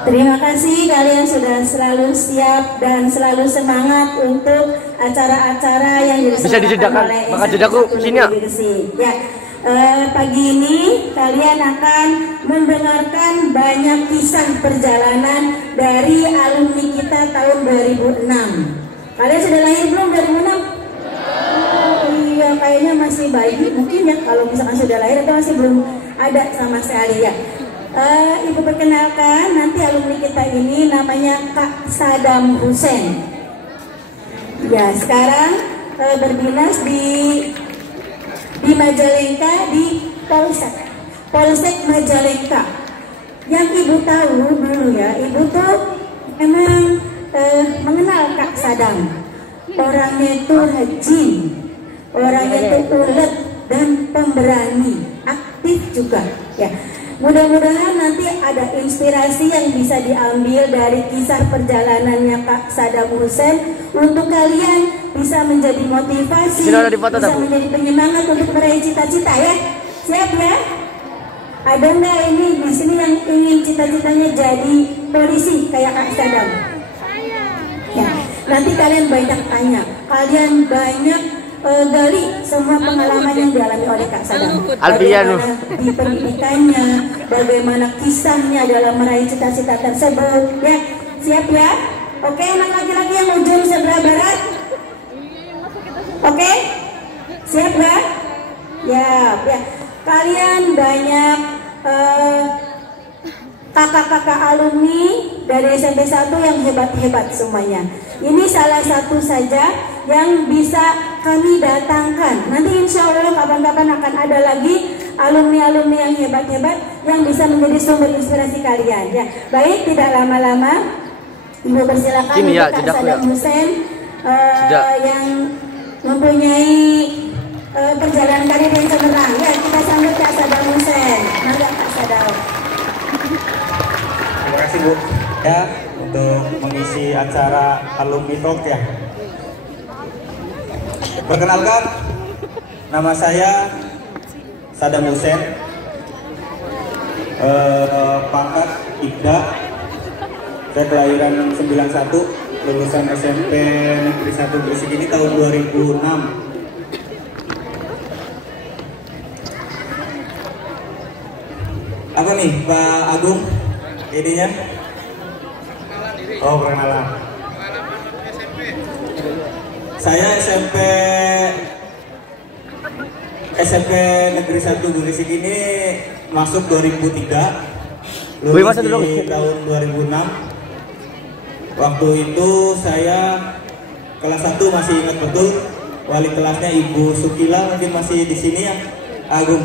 Terima kasih kalian sudah selalu siap dan selalu semangat untuk acara-acara yang diselenggarakan oleh SMP 1 Negeri Gresik. Ya, pagi ini kalian akan mendengarkan banyak kisah perjalanan dari alumni kita tahun 2006. Kalian sudah lahir belum 2006? Oh iya, kayaknya masih bayi mungkin ya, kalau misalkan sudah lahir atau masih belum ada sama sekali ya. Ibu perkenalkan, nanti alumni kita ini namanya Kak Sadam Hussein. Ya, sekarang berdinas di Majalengka, di Polsek Majalengka. Yang ibu tahu dulu ya, ibu tuh emang mengenal Kak Sadam. Orangnya itu rajin, orangnya itu ulet dan pemberani, aktif juga ya. Mudah-mudahan nanti ada inspirasi yang bisa diambil dari kisah perjalanannya Kak Sadam Hussein untuk kalian bisa menjadi motivasi, bisa menjadi penyemangat untuk meraih cita-cita ya. Siap ya? Ada nggak ini di sini yang ingin cita-citanya jadi polisi kayak Kak Sadam? Ya, nanti kalian banyak tanya, kalian banyak gali semua pengalaman yang dialami oleh Kak Sadam. Bagaimana di pendidikannya, bagaimana kisahnya dalam meraih cita-cita tersebut. Ya, siap ya? Oke, anak laki-laki yang ujung sebelah barat. Oke, siap ya? Ya, ya. Kalian banyak kakak-kakak alumni dari SMP 1 yang hebat-hebat semuanya. Ini salah satu saja yang bisa kami datangkan. Nanti insya Allah kapan-kapan akan ada lagi alumni-alumni yang hebat-hebat yang bisa menjadi sumber inspirasi kalian. Ya, baik, tidak lama-lama, Ibu persilakan untuk Kak Sadam Hussein yang mempunyai perjalanan karir yang cemerlang. Ya, kita sambut Kak Sadam Hussein. Mangga Kak Sadam. Terima kasih Bu ya untuk mengisi acara alumni talk ya. Perkenalkan, nama saya Sadam Hussein, pangkat Ibda. Saya kelahiran 91, lulusan SMP Negeri 1 Gresik ini tahun 2006. Apa nih Pak Agung ininya? Oh, perkenalan. Saya SMP Negeri 1 Gresik ini masuk 2003, lulus di tahun 2006. Waktu itu saya kelas 1 masih ingat betul, wali kelasnya Ibu Sukila, mungkin masih di sini ya, Agung.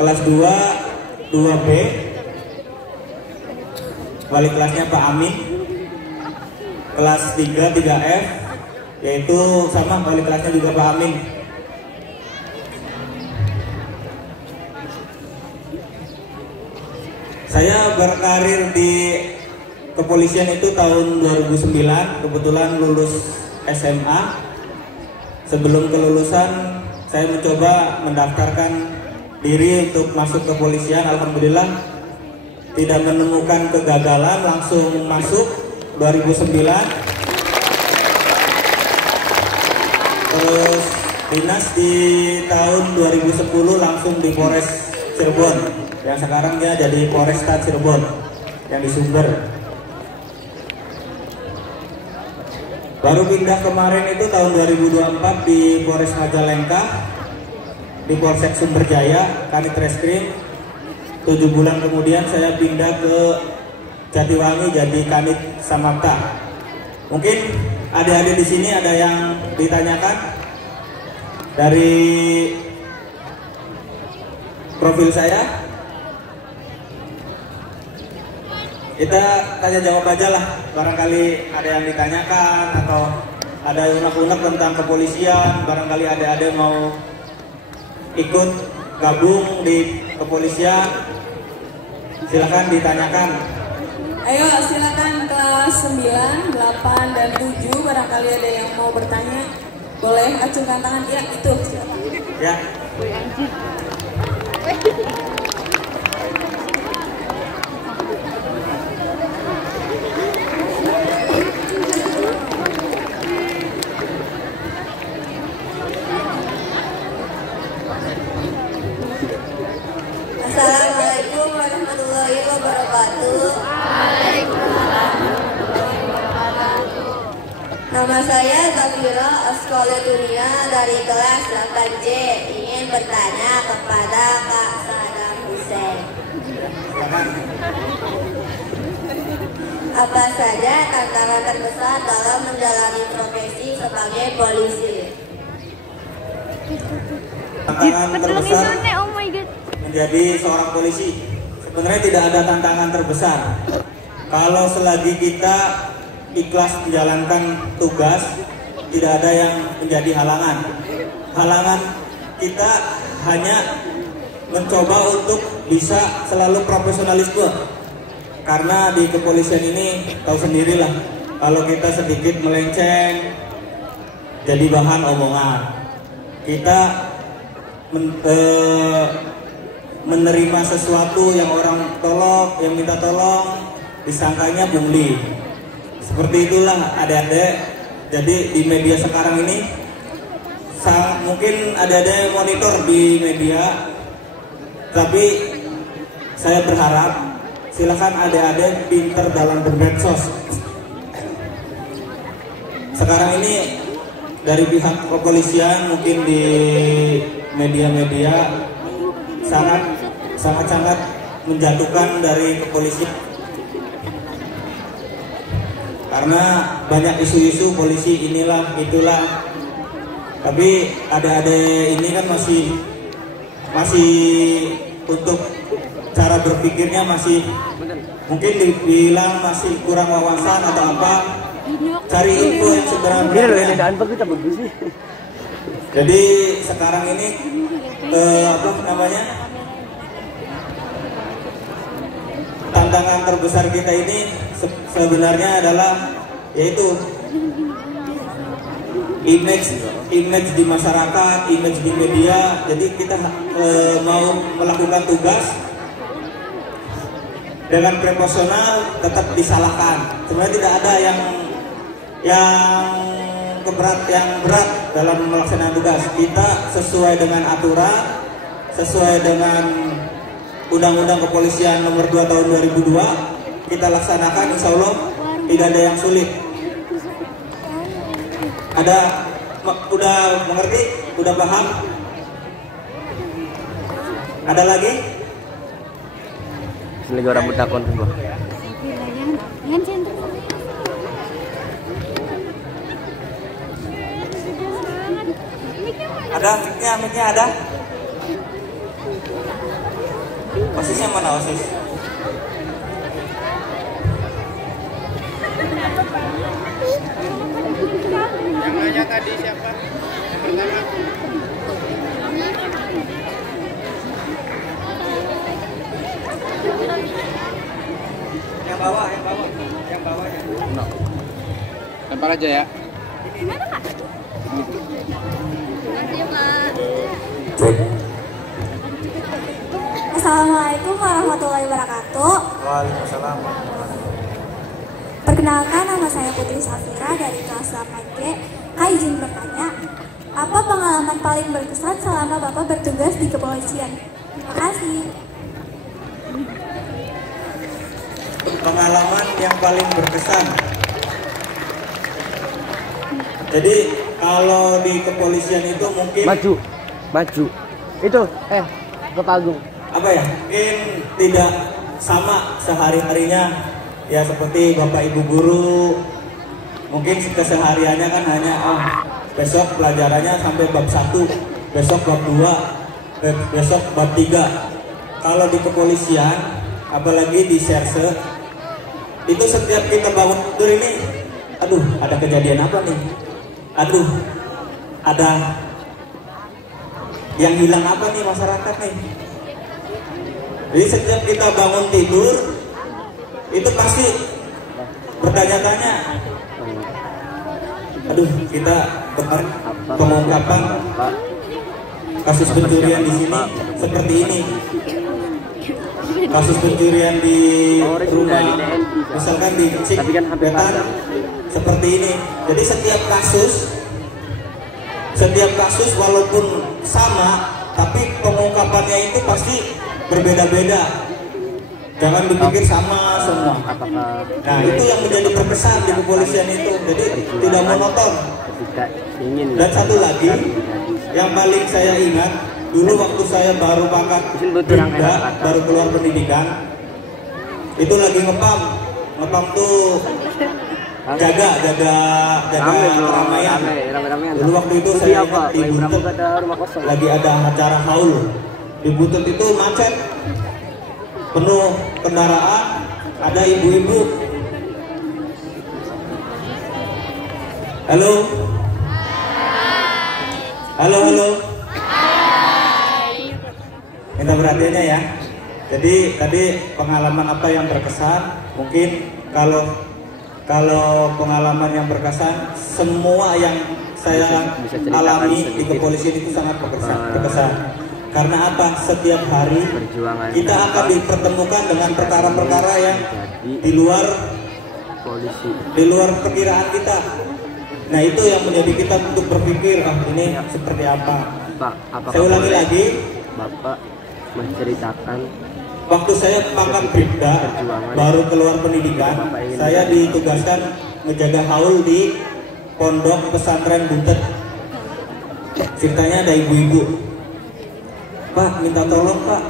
Kelas 2B, wali kelasnya Pak Amin. Kelas 3F, yaitu sama wali kelasnya juga Pak Amin. Saya berkarir di kepolisian itu tahun 2009, kebetulan lulus SMA. Sebelum kelulusan saya mencoba mendaftarkan diri untuk masuk kepolisian. Alhamdulillah tidak menemukan kegagalan, langsung masuk 2009. Terus dinas di tahun 2010 langsung di Polres Cirebon, yang sekarang dia jadi Polresta Cirebon yang di Sumber. Baru pindah kemarin itu tahun 2024 di Polres Majalengka, di Polsek Sumberjaya, Kanit Reskrim. 7 bulan kemudian saya pindah ke Jatiwangi jadi Kanit Samapta. Mungkin adik-adik di sini ada yang ditanyakan dari profil saya. Kita tanya jawab aja lah, barangkali ada yang ditanyakan atau ada unek-unek tentang kepolisian, barangkali ada mau ikut gabung di kepolisian, silakan ditanyakan. Ayo silakan kelas 9, 8, dan 7, barangkali ada yang mau bertanya, boleh acungkan tangan. Ya, itu silakan. Ya. warahmatullahi wabarakatuh. Nama saya Zafira Askoladunia dari kelas 8C. Ingin bertanya kepada Kak Saddam Hussein. Apa saja tantangan terbesar dalam menjalani profesi sebagai polisi? Tantangan terbesar menjadi seorang polisi, sebenarnya tidak ada tantangan terbesar kalau selagi kita ikhlas menjalankan tugas. Tidak ada yang menjadi halangan kita hanya mencoba untuk bisa selalu profesionalisme, karena di kepolisian ini tahu sendirilah, kalau kita sedikit melenceng jadi bahan omongan. Kita menerima sesuatu yang orang tolong, yang minta tolong, disangkanya pungli. Seperti itulah adik-adik. Jadi di media sekarang ini mungkin adik-adik monitor di media, tapi saya berharap silakan adik-adik pinter dalam bermedsos. Sekarang ini dari pihak kepolisian mungkin di media-media sangat menjatuhkan dari kepolisian, karena banyak isu-isu polisi inilah itulah. Tapi adik-adik ini kan masih untuk cara berpikirnya masih mungkin dibilang masih kurang wawasan atau apa, cari info yang sebenarnya. Jadi sekarang ini tantangan terbesar kita ini sebenarnya adalah yaitu image di masyarakat, image di media. Jadi kita mau melakukan tugas dengan profesional tetap disalahkan. Sebenarnya tidak ada yang berat dalam melaksanakan tugas. Kita sesuai dengan aturan, sesuai dengan Undang-Undang Kepolisian Nomor 2 Tahun 2002, kita laksanakan, insya Allah tidak ada yang sulit. Udah mengerti? Udah paham? Ada lagi? Sini gue rambut takon ke gua. Ada mic-nya ada? Osisnya mana osis? Yang nanya tadi siapa? Yang pertama. Yang bawah. No. Lempar aja ya. Gimana Kak? Assalamualaikum warahmatullahi wabarakatuh. Waalaikumsalam. Perkenalkan, nama saya Putri Safira dari kelas 8C. Kak, izin bertanya, apa pengalaman paling berkesan selama Bapak bertugas di kepolisian? Terima kasih. Pengalaman yang paling berkesan. Jadi kalau di kepolisian itu mungkin maju itu ke panggung apa ya, mungkin tidak sama sehari-harinya ya, seperti bapak ibu guru mungkin kesehariannya kan hanya besok pelajarannya sampai bab 1, besok bab 2, besok bab 3. Kalau di kepolisian apalagi di serse itu setiap kita bangun tidur ini, aduh ada kejadian apa nih, aduh ada yang hilang apa nih masyarakat nih. Jadi setiap kita bangun tidur itu pasti bertanya-tanya, aduh kita pengungkapan kasus pencurian di sini seperti ini, kasus pencurian di rumah misalkan di Cikwetan seperti ini. Jadi setiap kasus walaupun sama, tapi pengungkapannya itu pasti berbeda-beda. Jangan berpikir sama semua. Apakah Nah, itu yang menjadi berkesan di kepolisian itu. Jadi tidak monoton. ketika ingin Dan satu lagi yang paling saya ingat, dulu waktu saya baru pangkat Bribda, baru keluar pendidikan, itu lagi ngepam tuh jaga keramaian. Dulu waktu itu saya ingat di Buntut lagi ada acara haul. Di Buntut itu macet, penuh kendaraan, ada ibu-ibu. Halo. Halo. Minta perhatiannya ya. Jadi tadi pengalaman apa yang berkesan? Mungkin kalau pengalaman yang berkesan, semua yang saya alami di kepolisian itu sangat berkesan. Karena apa? Setiap hari kita akan dipertemukan dengan perkara-perkara yang di luar perkiraan kita. Nah, itu yang menjadi kita untuk berpikir, ini seperti apa. Saya ulangi lagi, Bapak menceritakan waktu saya pangkat Bribda, baru keluar pendidikan, saya ditugaskan menjaga haul di pondok pesantren Buntet. Ceritanya ada ibu-ibu. Pak, minta tolong Pak.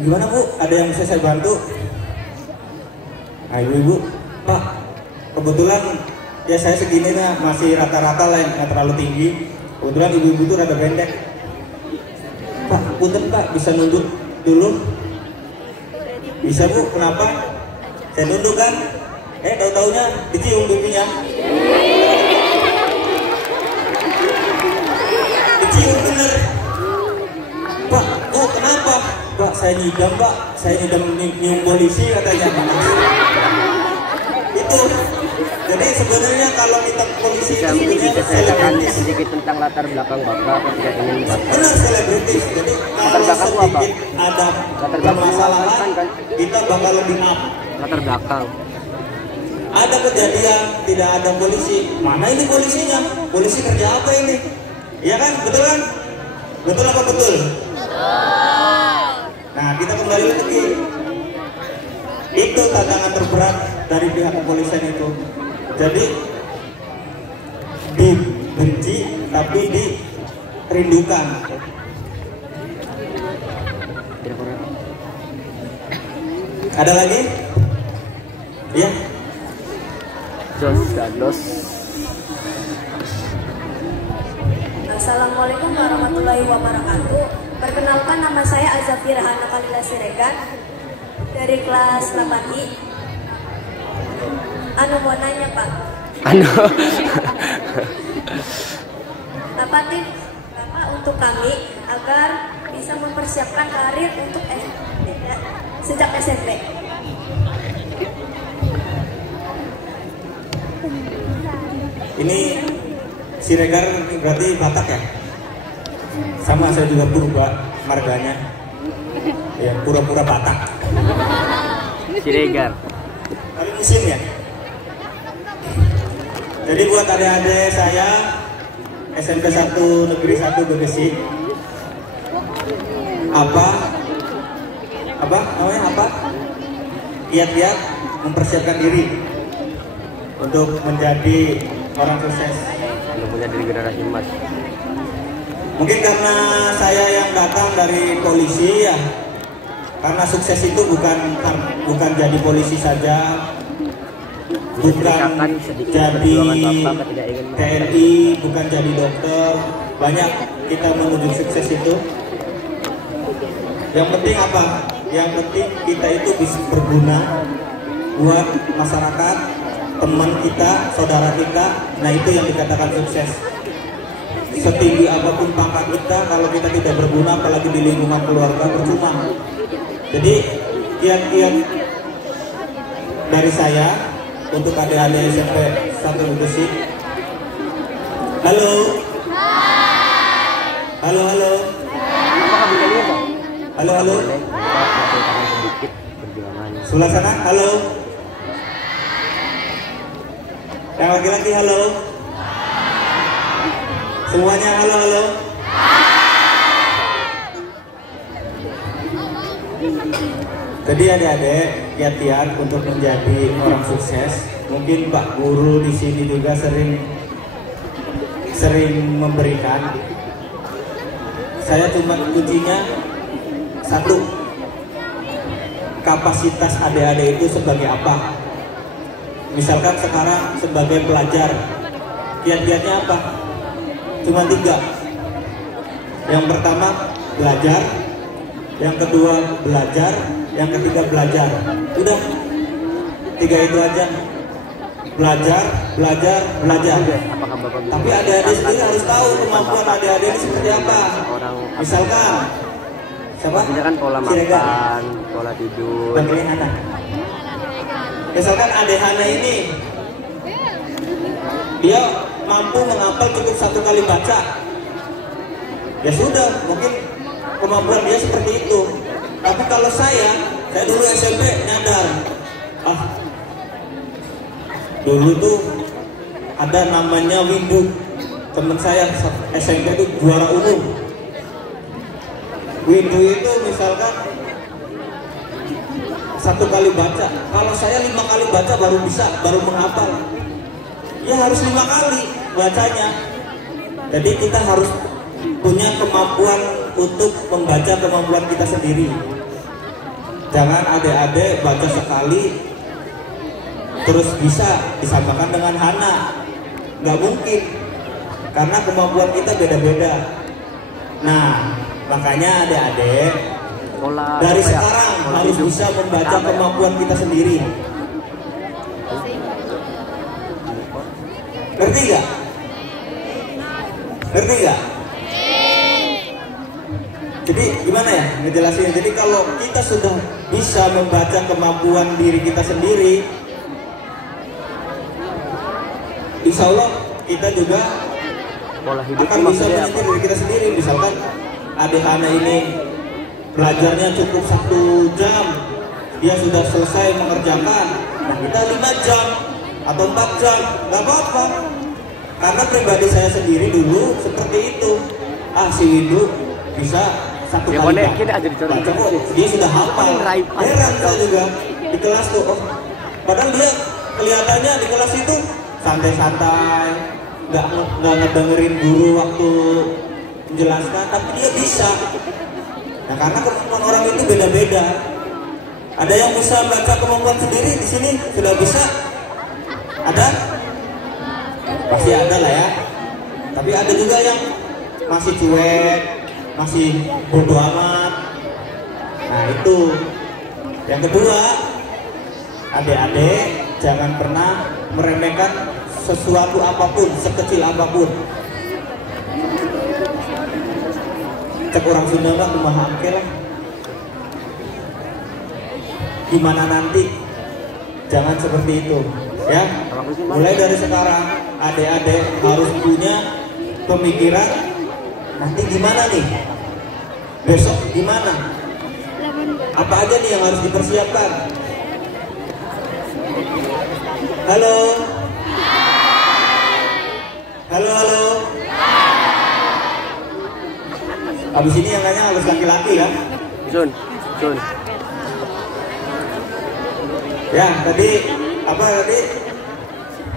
Gimana Bu? Ada yang bisa saya bantu? Nah, ibu-ibu, Pak, kebetulan ya saya segini nah, masih rata-rata lah, nggak terlalu tinggi. Kebetulan ibu-ibu itu rada pendek. Pak, punten Pak, bisa nunduk dulu? Bisa Bu, kenapa? Saya nunduk kan? Tahu-taunya dicium pipinya. Dicium bener. Pak, oh kenapa? Pak, saya nyidam Pak, saya nyidam nyium polisi katanya. Itu. Jadi sebenarnya kalau kita polisi itu sebenarnya selebritis. Sedikit tentang latar belakang Bapak ketika ingin Benar, selebritis. Jadi kalau sedikit ada permasalahan, kita bakal lebih up. Latar belakang. Ada kejadian tidak ada polisi, mana ini polisinya? Polisi kerja apa ini? Iya kan, betul kan? Betul apa betul? Nah, kita kembali lagi. Itu tantangan terberat dari pihak kepolisian itu. Jadi dibenci tapi dirindukan. Ada lagi? Iya. Dos. Assalamualaikum warahmatullahi wabarakatuh. Perkenalkan, nama saya Azafira Hana Kalila Siregar dari kelas 8I. Mau nanya Pak. Apa tips Bapak untuk kami agar bisa mempersiapkan karir untuk sejak SMP? Ini Siregar berarti Batak ya? Sama saya juga Purba marganya. Ya, pura-pura Batak. Siregar. Kali musim ya? Jadi buat adik-adik saya SMP 1 Negeri 1 Gegesik, giat-giat mempersiapkan diri untuk menjadi orang sukses, Untuk menjadi generasi emas. Mungkin karena saya yang datang dari polisi ya, karena sukses itu bukan jadi polisi saja, bukan jadi TNI, bukan jadi dokter. Banyak kita menuju sukses itu. Yang penting apa? Yang penting kita itu bisa berguna buat masyarakat, teman kita, saudara kita. Nah, itu yang dikatakan sukses. Setinggi apapun pangkat kita, kalau kita tidak berguna, apalagi di lingkungan keluarga, percuma. Jadi kiat-kiat dari saya untuk adik-adik SMP 1 Gegesik. Halo. Halo. Halo. Sebelah sana, halo. Yang laki-laki, halo. Semuanya, halo. Jadi adik-adik, kiat-kiat untuk menjadi orang sukses. Mungkin Pak Guru di sini juga sering memberikan. Saya cuma kuncinya satu, kapasitas adik-adik itu sebagai apa? Misalkan sekarang sebagai pelajar, kiat-kiatnya apa? Cuma 3. Yang pertama belajar, yang kedua belajar, yang ketiga belajar. Udah 3 itu aja. Belajar, belajar, belajar. Apakah Bapak bisa Tapi adik-adik sendiri harus tahu kemampuan adik-adik ini seperti apa. orang Misalkan siapa? maksudnya kan pola Siregar. makan, pola tidur. Bagi Hana. Misalkan adik Hana ini dia mampu menghafal cukup 1 kali baca. Ya sudah, mungkin kemampuan dia seperti itu. Tapi kalau saya dulu SMP nyadar, dulu tuh ada namanya Windu. Teman saya SMP itu juara umum. Windu itu misalkan 1 kali baca. Kalau saya 5 kali baca baru menghafal. Ya harus 5 kali bacanya. Jadi kita harus punya kemampuan untuk membaca kemampuan kita sendiri. Jangan adik-adik baca sekali terus bisa disamakan dengan Hana. Nggak mungkin, karena kemampuan kita beda-beda. Nah, makanya adik-adik Pola dari apa ya? sekarang Pola harus hidup. bisa membaca Apa ya? kemampuan kita sendiri. Ngerti nggak? Ngerti nggak? Jadi gimana ya ngejelasin? Jadi kalau kita sudah bisa membaca kemampuan diri kita sendiri, insya Allah kita juga Pola hidup akan bisa maksudnya mengerti apa? diri kita sendiri. Misalkan adik Hana ini belajarnya cukup 1 jam, dia sudah selesai mengerjakan. Nah kita 5 jam atau 4 jam, nggak apa-apa. Karena pribadi saya sendiri dulu seperti itu. Si Windu bisa 1 Ya, kali boleh, baca. kita ajarin contoh. Baca kok, dia sudah hafal. Raip. Heran saya juga di kelas tuh. Padahal dia kelihatannya di kelas itu santai-santai, nggak ngedengerin guru waktu menjelaskan, tapi dia bisa. Nah karena kemampuan orang itu beda-beda. Ada yang bisa baca kemampuan sendiri di sini sudah bisa? Ada? Pasti ada lah ya. Tapi ada juga yang masih cuek, masih bodoh amat. Nah itu. Yang kedua, adik-adik jangan pernah meremehkan sesuatu apapun, sekecil apapun. Cek orang Sunda mah kumaha angke lah. Gimana nanti? Jangan seperti itu, ya. Mulai dari sekarang, adik-adik harus punya pemikiran nanti gimana nih? Besok gimana? Apa aja nih yang harus dipersiapkan? Halo? Halo? Abis ini yang nanya harus laki-laki kan? Sun. Ya, tadi apa tadi?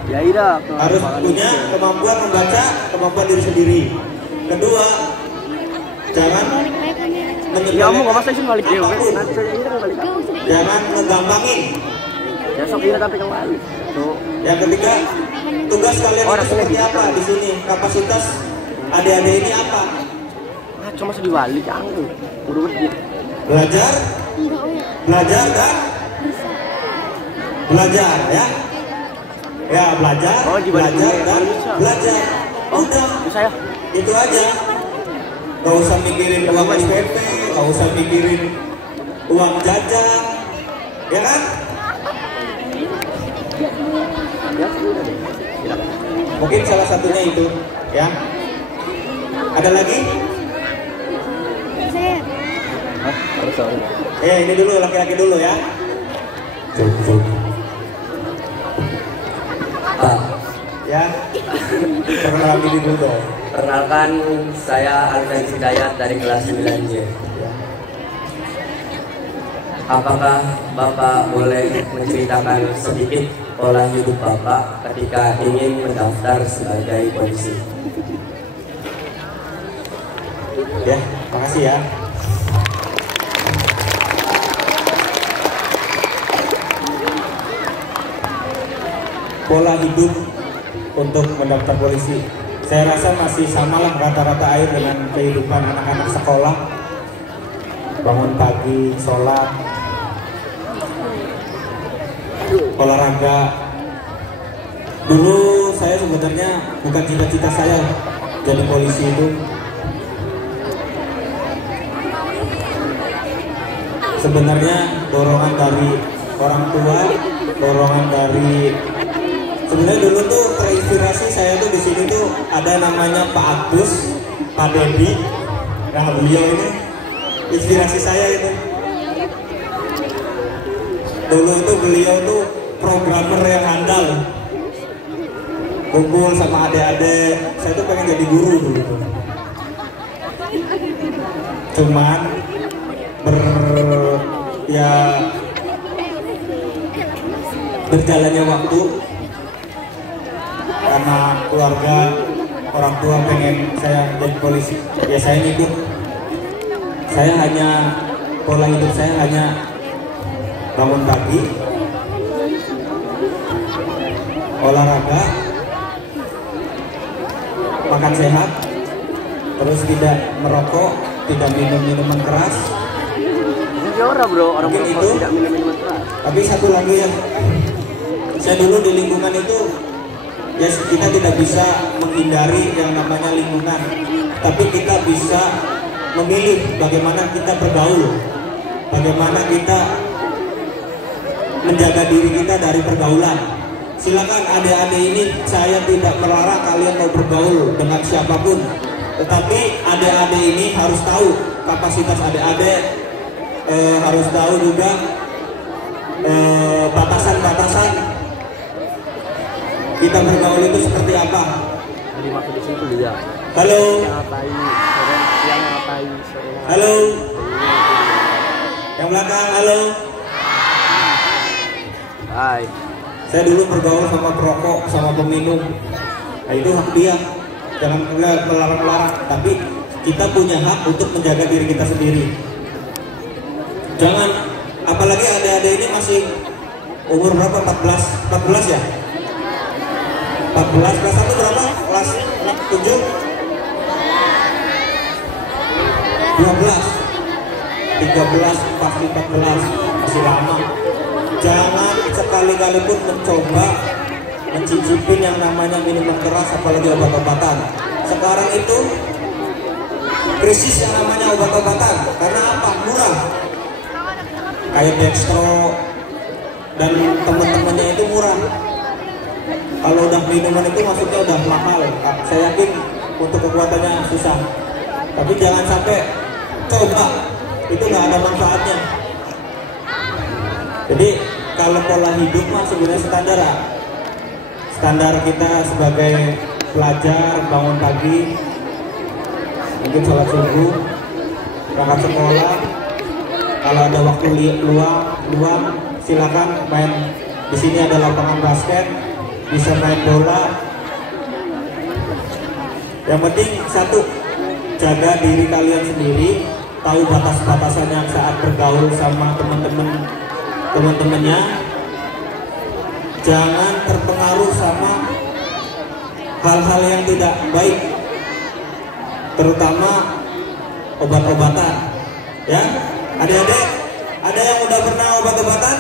Ya iya. Harus punya kemampuan membaca kemampuan diri sendiri. Kedua, jangan Ya kamu nggak masa sih balik dia. apapun. Nanti saya ini kan balik. Jangan ngegampangin. Ya sok ini tapi kembali. Tuh. Yang ketiga, tugas kalian itu seperti apa di sini? Kapasitas adik-adik ini apa? Cuma sedih balik angin. Udah gitu. Belajar, belajar kan? Belajar ya. Ya belajar, Oh, dibalik belajar dulu. dan Bisa. belajar. Udah, Bisa ya? itu aja. Gak usah mikirin uang SPP, gak usah mikirin uang jajan, ya kan? Ya sudah. Tidak. Mungkin salah satunya itu, ya. Ada lagi? Ini dulu laki-laki dulu ya. Pak, Ya. Perkenalan diri dulu dong. perkenalkan saya Alvin Hidayat dari kelas 9J. Apakah Bapak boleh menceritakan sedikit pola hidup Bapak ketika ingin mendaftar sebagai polisi? Ya, makasih ya. Pola hidup untuk mendaftar polisi, saya rasa masih sama lah rata-rata air dengan kehidupan anak-anak sekolah. Bangun pagi, sholat, olahraga. Dulu saya sebenarnya bukan cita-cita saya jadi polisi itu. Sebenarnya dorongan dari orang tua, dorongan dari sebenarnya dulu tuh terinspirasi saya tuh di sini tuh ada namanya Pak Agus, Pak Dedi. Nah, beliau ini inspirasi saya itu. Dulu itu beliau tuh programmer yang handal. Kumpul sama adik-adik, saya tuh pengen jadi guru dulu tuh. Cuman berjalannya waktu karena keluarga orang tua pengen saya jadi polisi, ya saya ngikut. Saya hanya pola hidup saya hanya bangun pagi, olahraga, makan sehat, terus tidak merokok, tidak minum minuman keras. Orang mungkin itu tidak minum minuman keras. Tapi satu lagi ya, saya dulu di lingkungan itu ya kita tidak bisa menghindari yang namanya lingkungan, tapi kita bisa memilih bagaimana kita bergaul, bagaimana kita menjaga diri kita dari pergaulan. Silakan adik-adik ini, saya tidak melarang kalian mau bergaul dengan siapapun, tetapi adik-adik ini harus tahu kapasitas adik-adik, harus tahu juga batasan-batasan kita bergaul itu seperti apa. Halo. Halo. Yang belakang, halo. Hai. Saya dulu bergaul sama perokok, sama peminum. Nah, itu hak dia. Jangan melarang-larang, tapi kita punya hak untuk menjaga diri kita sendiri. Jangan, apalagi adik-adik ini masih umur berapa? 14 ya? 14, kelas 1 berapa? Kelas 7? 12, 13, pasti 14, masih lama. Jangan sekali-kali pun mencoba mencicipin yang namanya minuman keras, apalagi obat-obatan. Sekarang itu krisis yang namanya obat-obatan. Karena apa? Murah. Kayak Dextro dan teman-temannya itu murah. Kalau udah minuman itu maksudnya udah mahal. Saya yakin untuk kekuatannya susah. Tapi jangan sampai coba, itu nggak ada manfaatnya. Jadi kalau pola hidup mah sebenarnya standar ya. Standar kita sebagai pelajar, bangun pagi, mungkin sholat subuh, berangkat sekolah. Kalau ada waktu luang, silakan main. Di sini ada lapangan basket, bisa main bola. Yang penting satu, jaga diri kalian sendiri, tahu batas-batasannya saat bergaul sama teman-temannya. Jangan terpengaruh sama hal-hal yang tidak baik, terutama obat-obatan. Ya, adik-adik, ada yang udah pernah obat-obatan?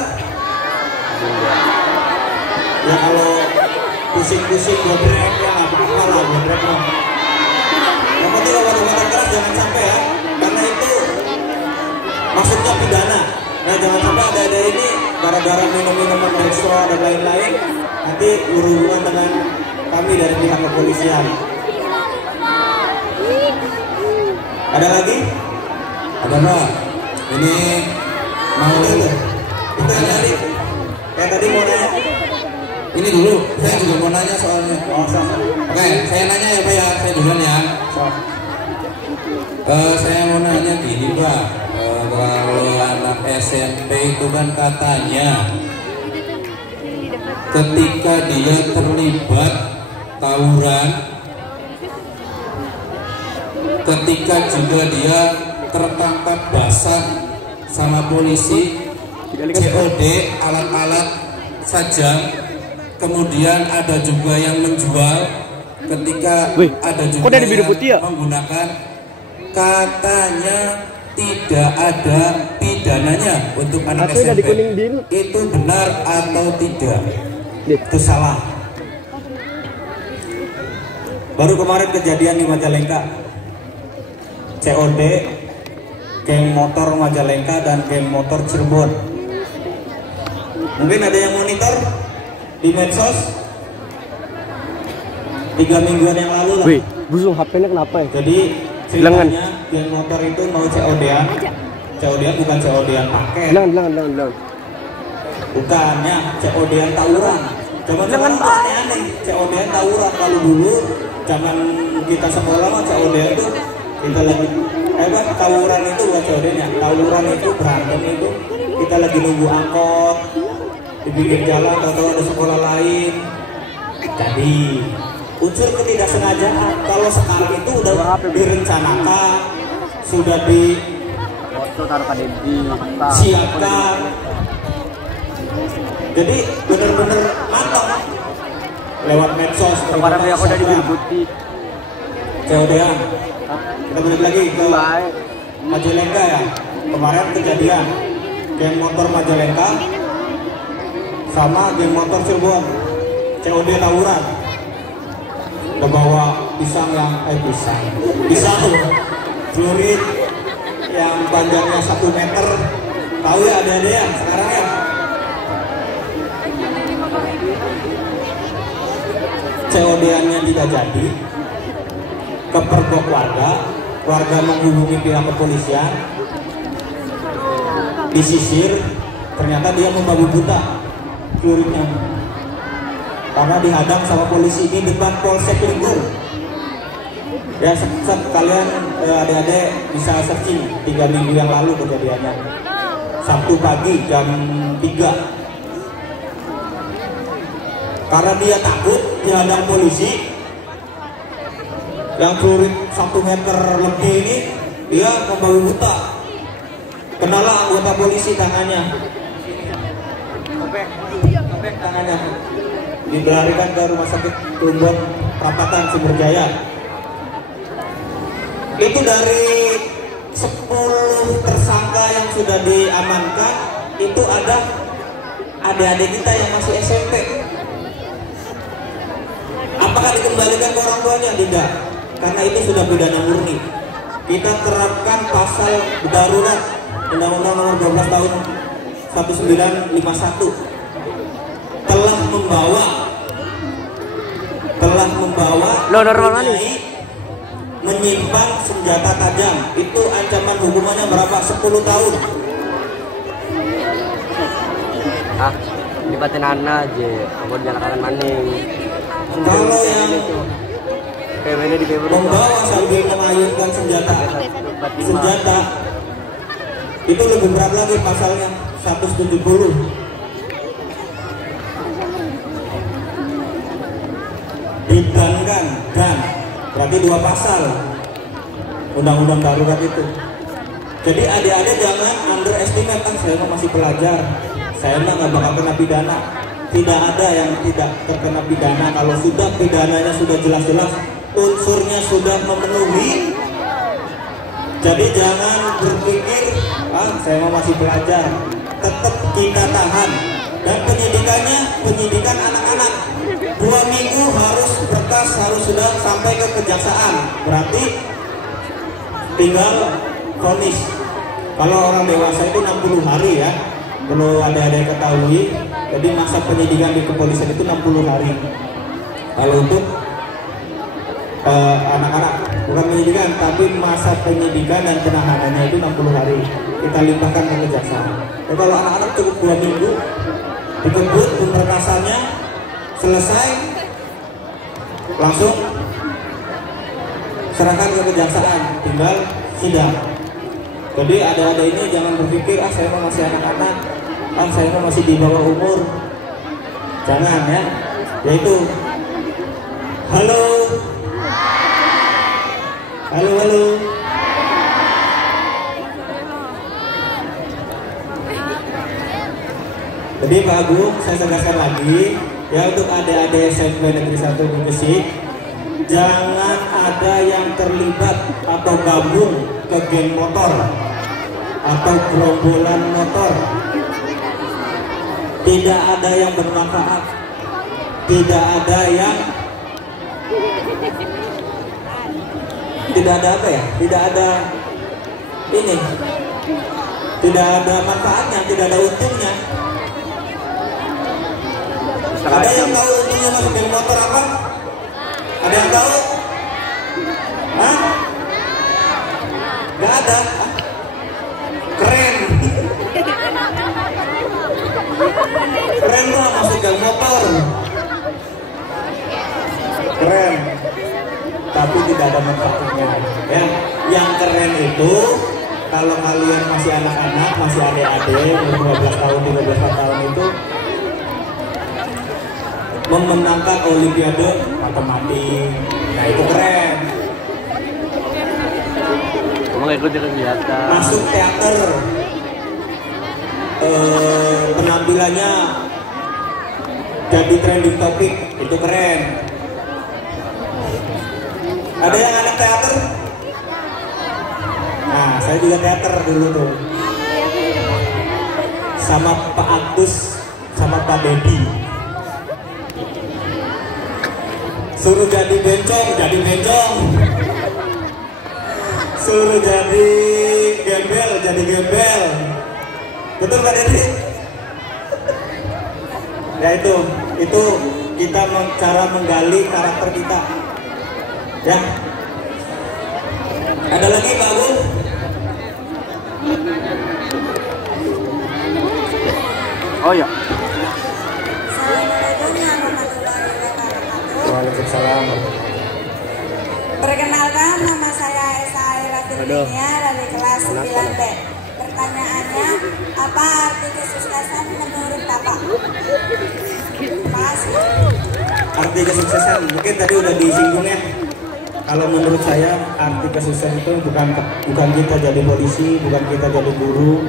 Ya kalau pusing-pusing bodrek ya nggak apa-apa lah, bodrek mah. Yang penting obat-obatan keras jangan sampai ya, karena itu maksudnya pidana. Nah, jangan sampai ada ini gara-gara minum-minuman Dextro dan lain-lain nanti berhubungan dengan kami dari pihak kepolisian. Ada lagi? Ada Mbak. Ini mau itu yang tadi mau nanya. Ini dulu, saya juga mau nanya soalnya. Oke, saya nanya ya Pak ya, saya duluan ya. Saya mau nanya gini Pak, kalau anak SMP itu kan katanya ketika dia terlibat tawuran, ketika juga dia tertangkap basah sama polisi, COD alat-alat saja, kemudian ada juga yang menjual, ketika ada juga yang menggunakan, katanya tidak ada pidananya untuk anak SMP. Itu benar atau tidak? Itu salah. Baru kemarin kejadian di Majalengka, COD geng motor Majalengka dan geng motor Cirebon. Mungkin ada yang monitor di medsos 3 mingguan yang lalu lah. Wih, busung HP-nya kenapa ya? Jadi ceritanya geng motor itu mau COD-an. COD-an bukan COD-an paket. Bilang. Bukannya COD-an tawuran. Zaman sekarang aneh-aneh COD-an tawuran. Kalau dulu zaman kita sekolah mah COD-an itu kita lagi tawuran itu bukan COD-nya. Tawuran itu berantem itu kita lagi nunggu angkot di pinggir jalan atau ada sekolah lain. Jadi unsur ketidaksengajaan. Kalau sekarang itu udah direncanakan, sudah disiapkan. Jadi benar-benar matang lewat medsos. Kemarin aku udah dibuti. COD-an. Kita balik lagi ke Majalengka ya. Kemarin kejadian geng motor Majalengka sama geng motor Cirebon COD tawuran. Membawa pisang celurit yang panjangnya 1 meter. Tahu ya ada ya sekarang ya. COD-annya tidak jadi, kepergok warga menghubungi pihak kepolisian, disisir, ternyata dia membabi buta celuritnya. Karena dihadang sama polisi di depan Polsek Linggur. Ya kalian adik-adik bisa searching 3 minggu yang lalu kejadiannya. Sabtu pagi jam 3. Karena dia takut dihadang polisi yang celurit 1 meter lebih ini, dia membabi buta. Kenalah anggota polisi tangannya. Sobek tangannya. Dilarikan ke rumah sakit Tumbon Perapatan Sumberjaya. Itu dari 10 tersangka yang sudah diamankan, itu ada adik-adik kita yang masih SMP. Apakah dikembalikan ke orang tuanya? Tidak, karena itu sudah pidana murni. Kita terapkan pasal darurat Undang-Undang Nomor 12 Tahun 1951. Telah membawa menyimpan senjata tajam, itu ancaman hukumannya berapa? 10 tahun. Libatin anak aja, aku jangan maning. Kalau yang membawa sambil mengayunkan senjata itu lebih berat lagi pasalnya, 170. Didankan dan berarti 2 pasal undang-undang darurat itu. Jadi adik-adik jangan underestimate, kan saya masih pelajar, saya nggak bakal kena pidana. Tidak ada yang tidak terkena pidana kalau sudah pidananya sudah jelas-jelas, unsurnya sudah memenuhi. Jadi jangan berpikir saya masih pelajar, tetap kita tahan. Dan penyidikannya penyidikan anak-anak, 2 minggu harus berkas, harus sudah sampai ke kejaksaan. Berarti tinggal vonis. Kalau orang dewasa itu 60 hari ya, perlu ada ketahui. Jadi masa penyidikan di kepolisian itu 60 hari. Kalau untuk anak-anak bukan penyidikan, tapi masa penyidikan dan penahanannya itu 60 hari. Kita limpahkan ke kejaksaan. Kalau anak-anak cukup 2 minggu, dikebut pemberkasannya selesai, langsung serahkan ke kejaksaan, tinggal sidang. Jadi adik-adik ini jangan berpikir saya masih anak-anak, saya masih di bawah umur. Jangan ya. Yaitu halo. Halo, halo. Jadi Pak Agung, saya tegaskan lagi ya untuk adik-adik SMP Negeri 1 Gegesik, jangan ada yang terlibat atau gabung ke geng motor atau gerombolan motor. Tidak ada yang bermanfaat, tidak ada yang tidak ada ini, tidak ada manfaatnya, tidak ada untungnya. Ada yang tahu untungnya masuk geng motor apa? Ada yang tahu? Hah? Gak ada. Keren. Keren tuh masuk geng motor. Keren. Tapi tidak ada manfaatnya. Ya, yang keren itu kalau kalian masih anak-anak, masih adik-adik, umur 12 tahun, 13 tahun itu memenangkan olimpiade matematik. Nah itu keren. Cuma ikuti kegiatan. Masuk teater, penampilannya jadi trending topik, itu keren. Ada yang anak teater? Nah, saya juga teater dulu tuh. Sama Pak Agus, sama Pak Dedi. Suruh jadi bencong, jadi bencong. Suruh jadi gembel, jadi gembel. Betul Pak Dedi? Ya itu kita cara menggali karakter kita. Ya. Ada lagi Pak Agung? Oh ya. Waalaikumsalam. Perkenalkan, nama saya Esa Aira Firminia dari kelas 9B. Pertanyaannya, apa arti kesuksesan menurut Bapak? Makasih. Arti kesuksesan mungkin tadi udah disinggung ya. Kalau menurut saya arti kesuksesan itu bukan kita jadi polisi, bukan kita jadi guru,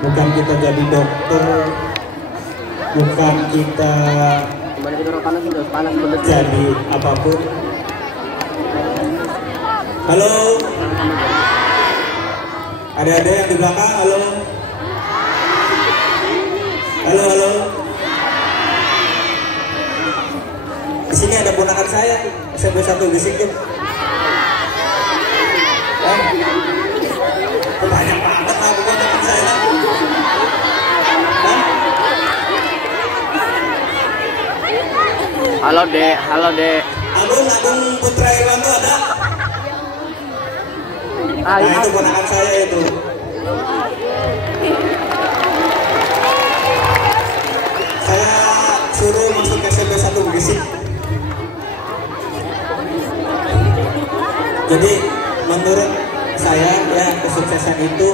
bukan kita jadi dokter, bukan kita jadi apapun. Halo, ada yang di belakang. Halo, halo, halo. Di sini ada ponakan saya, SMP 1 Gegesik. Banyak banget lah ponakan saya. Halo Dek, halo Dek. Agung Putra Irwanto ada? Nah itu ponakan saya itu. Saya suruh masuk ke SMP 1 Gegesik. Jadi menurut saya ya kesuksesan itu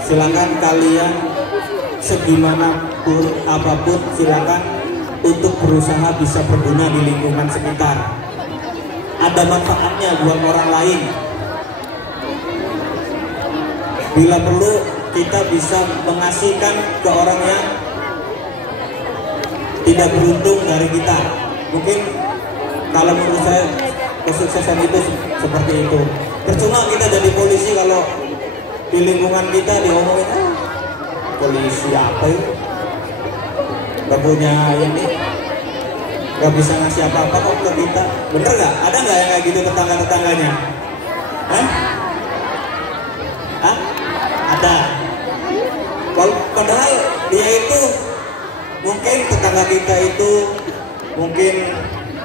silakan kalian segimanapun apapun silakan untuk berusaha bisa berguna di lingkungan sekitar. Ada manfaatnya buat orang lain. Bila perlu kita bisa mengasihkan ke orang yang tidak beruntung dari kita. Mungkin kalau menurut saya kesuksesan itu seperti itu. Percuma kita jadi polisi kalau di lingkungan kita diomongin polisi apa itu, gak punya ini, gak bisa ngasih apa-apa kok ke kita. Bener gak? Ada gak yang kayak gitu tetangga-tetangganya? Hah? Hah? Ada. Padahal dia itu mungkin tetangga kita itu, mungkin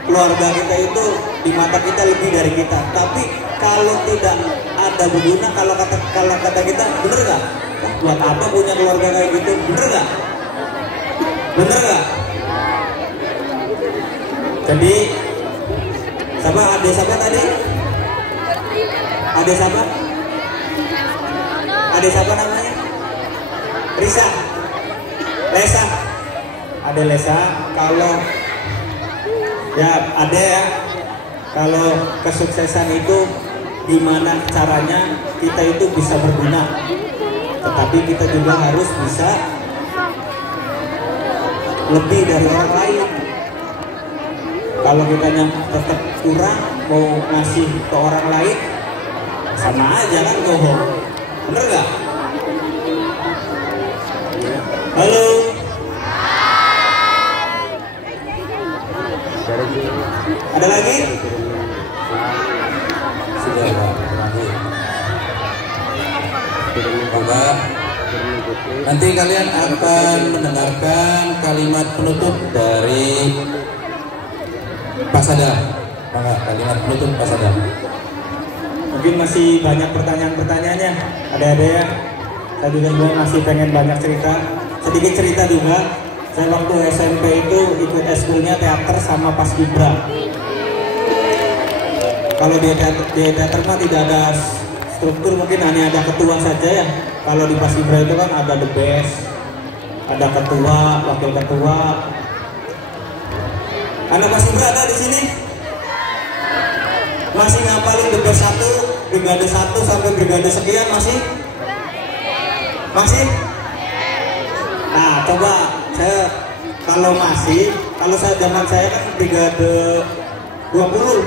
keluarga kita itu di mata kita lebih dari kita. Tapi kalau tidak ada berguna, kalau kata kita, bener gak? Buat apa punya keluarga kayak gitu? Bener gak? Bener gak? Jadi siapa? Ada siapa tadi? Ada siapa? Ada siapa namanya? Risa, Lesa, ada Lesa. Kalau ya ada ya. Kalau kesuksesan itu gimana caranya kita itu bisa berguna, tetapi kita juga harus bisa lebih dari orang lain. Kalau kita tetap kurang mau ngasih ke orang lain, sama aja kan bohong, bener gak? Halo. Ada lagi? Sudah terakhir. Coba. Nanti kalian akan mendengarkan kalimat penutup dari Pak Sadam. Kalimat penutup Pak Sadam. Mungkin masih banyak pertanyaan-pertanyaannya. Ada ya. Saya juga masih pengen banyak cerita. Sedikit cerita juga. Saya waktu SMP itu ikut eskulnya teater sama Paskibra. Kalau di teater mah tidak ada struktur, mungkin hanya ada ketua saja ya. Kalau di Paskibra itu kan ada the best, ada ketua, wakil ketua. Anak Paskibra ada di sini? Masih ngapalin the best 1, brigade 1 sampai brigade sekian masih? Masih? Nah, coba saya kalau saya zaman saya kan brigade 20.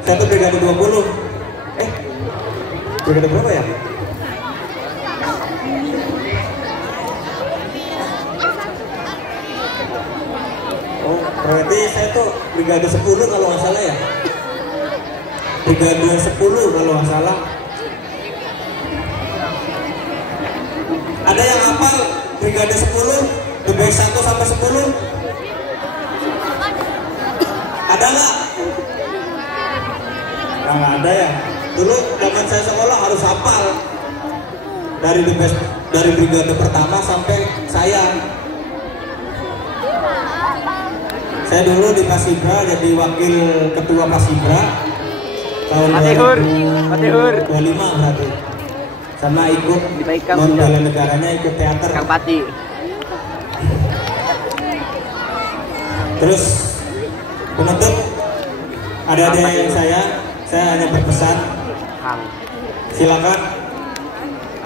Saya tuh brigade 20. Brigade berapa ya? Oh, berarti saya tuh brigade 10 kalau nggak salah ya. Brigade 10 kalau nggak salah. Ada yang hafal brigade 10, the best 1 sampai 10? Ada nggak? Nggak ada ya. Dulu zaman saya sekolah harus hafal dari the best, dari brigade pertama sampai saya. Saya dulu di Paskibra jadi wakil ketua Paskibra tahun 2025 berarti. Sama ikut non-bela negaranya, ikut teater. Kang Pati. Terus penutup ada yang saya hanya berpesan, silakan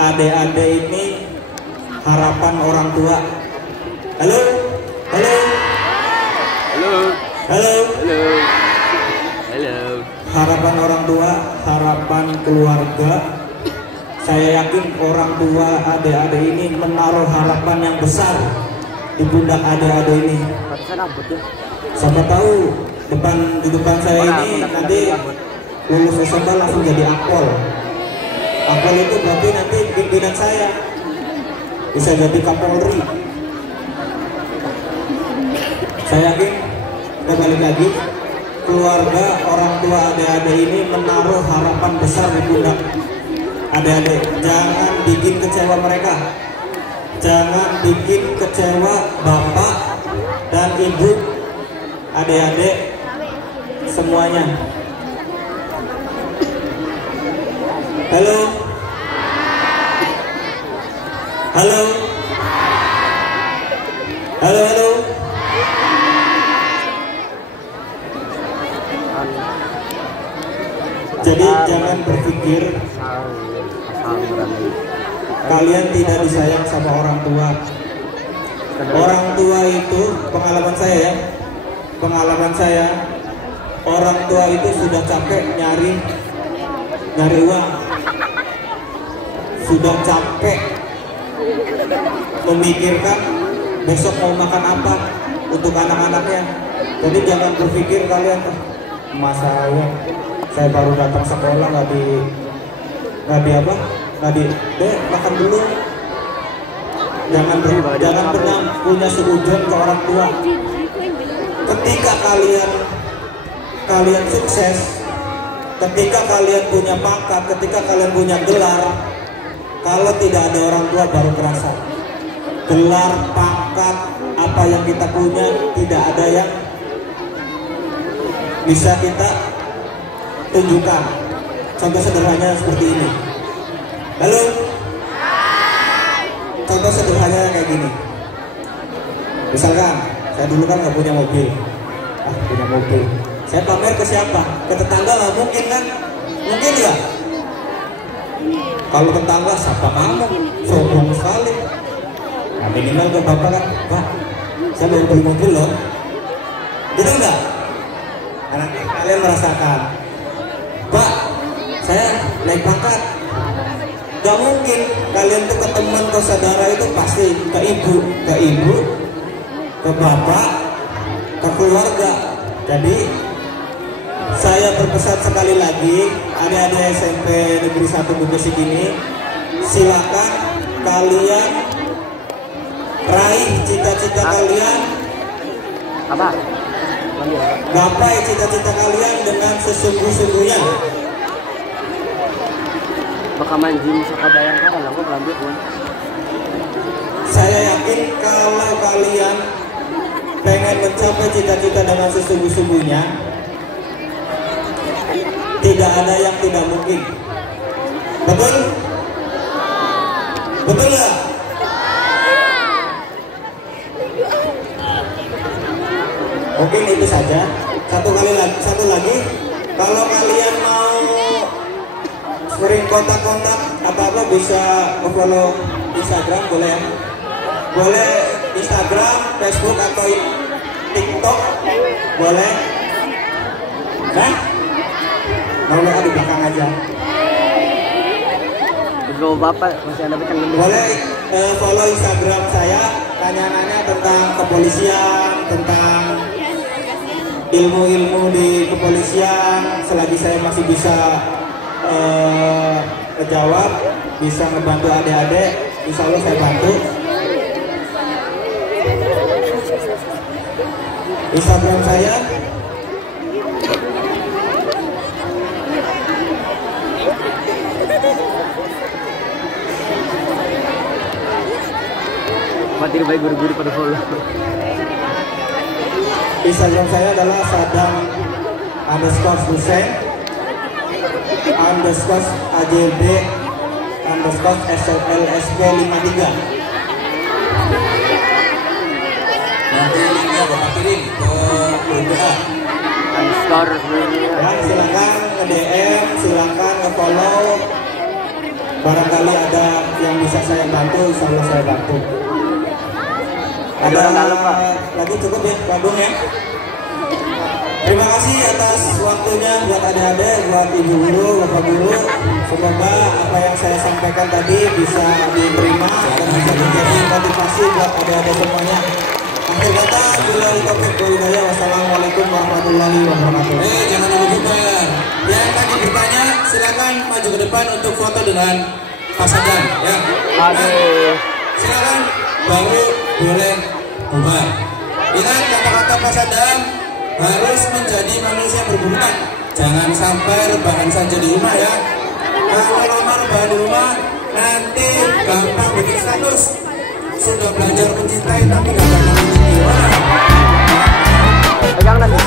adik-adik ini harapan orang tua. Halo, halo, Halo. halo, Halo. Halo. harapan orang tua, harapan keluarga. Saya yakin orang tua adik-adik ini menaruh harapan yang besar di pundak adik-adik ini. Siapa tahu di depan saya ini nanti lulus SMA langsung jadi akpol. Akpol itu berarti nanti pimpinan saya bisa jadi Kapolri. Saya yakin, kita balik lagi, keluarga orang tua adik-adik ini menaruh harapan besar di pundak adik-adik. Jangan bikin kecewa mereka, jangan bikin kecewa bapak dan ibu, adik-adik semuanya. Halo, halo, halo, halo. Jadi jangan berpikir kalian tidak disayang sama orang tua. Orang tua itu, pengalaman saya, orang tua itu sudah capek nyari uang, sudah capek memikirkan besok mau makan apa untuk anak-anaknya. Jadi jangan berpikir kalian, saya baru datang sekolah nggak makan dulu. Jangan pernah punya seujon ke orang tua. Ketika kalian sukses, ketika kalian punya pangkat, ketika kalian punya gelar, kalau tidak ada orang tua baru kerasa. Gelar, pangkat, apa yang kita punya tidak ada yang bisa kita tunjukkan. Contoh sederhananya seperti ini. Halo. Contoh sederhananya kayak gini. Misalkan saya dulu kan nggak punya mobil. Punya mobil. Saya pamer ke siapa? Ke tetangga nggak mungkin kan? Mungkin nggak? Kalau tetangga siapa kamu? Sombong sekali. Nah, minimal ke bapak kan, Pak, saya baru beli mobil loh. Gitu enggak? Nah, nanti kalian merasakan, Pak, saya naik pangkat. Gak mungkin kalian tuh ke teman, ke saudara itu pasti ke ibu, ke bapak, ke keluarga. Jadi saya berpesan sekali lagi, adik-adik SMP Negeri 1 Bekasi ini, silakan kalian raih cita-cita kalian. Gapai cita-cita kalian dengan sesungguh-sungguhnya. Baka manjing sa kabayan ka, alam ko, malambot mo. Saya yakin kalau kalian pengen mencapai cita-cita dengan sesungguh-sungguhnya, tidak ada yang tidak mungkin. Betul? Betul nggak? Mungkin itu saja. Satu lagi, kalau kalian mau sering kontak-kontak apa bisa follow Instagram, boleh ya? Boleh Instagram, Facebook atau TikTok, boleh? Nah, mau di belakang aja. Ikaw bapak, masih ada bacang dulu. Boleh follow Instagram saya, tanya-nanya tentang kepolisian, tentang ilmu-ilmu di kepolisian. Selagi saya masih bisa menjawab, bisa ngebantu adik-adik, insya Allah saya bantu. Instagram saya Mati baik guru-guru pada follow. Instagram saya adalah sadam_Hussein _AJB_SLSP53. Nanti linknya bapak kirim ke WA. Ya, silakan nge-DM, silakan nge-follow. Barangkali ada yang bisa saya bantu, insya Allah saya bantu. Ada lagi cukup ya, Bandung ya. Terima kasih atas waktunya buat adik-adik, buat ibu guru, bapak guru. Semoga apa yang saya sampaikan tadi bisa diterima dan bisa menjadi motivasi buat adik-adik semuanya. Akhir kata, billahi taufiq wal hidayah. Wassalamualaikum warahmatullahi wabarakatuh. Jangan lupa bubar. Yang lagi bertanya, silakan maju ke depan untuk foto dengan Pak Sadam ya. Silakan, baru boleh bubar. Ingat kata-kata Pak Sadam, harus menjadi manusia berguna. Jangan sampai rebahan saja di rumah ya. Kalau lama rebahan di rumah, nanti gampang bikin status. Sudah belajar mencintai tapi gak pernah mencintai orang. Pegang lagi.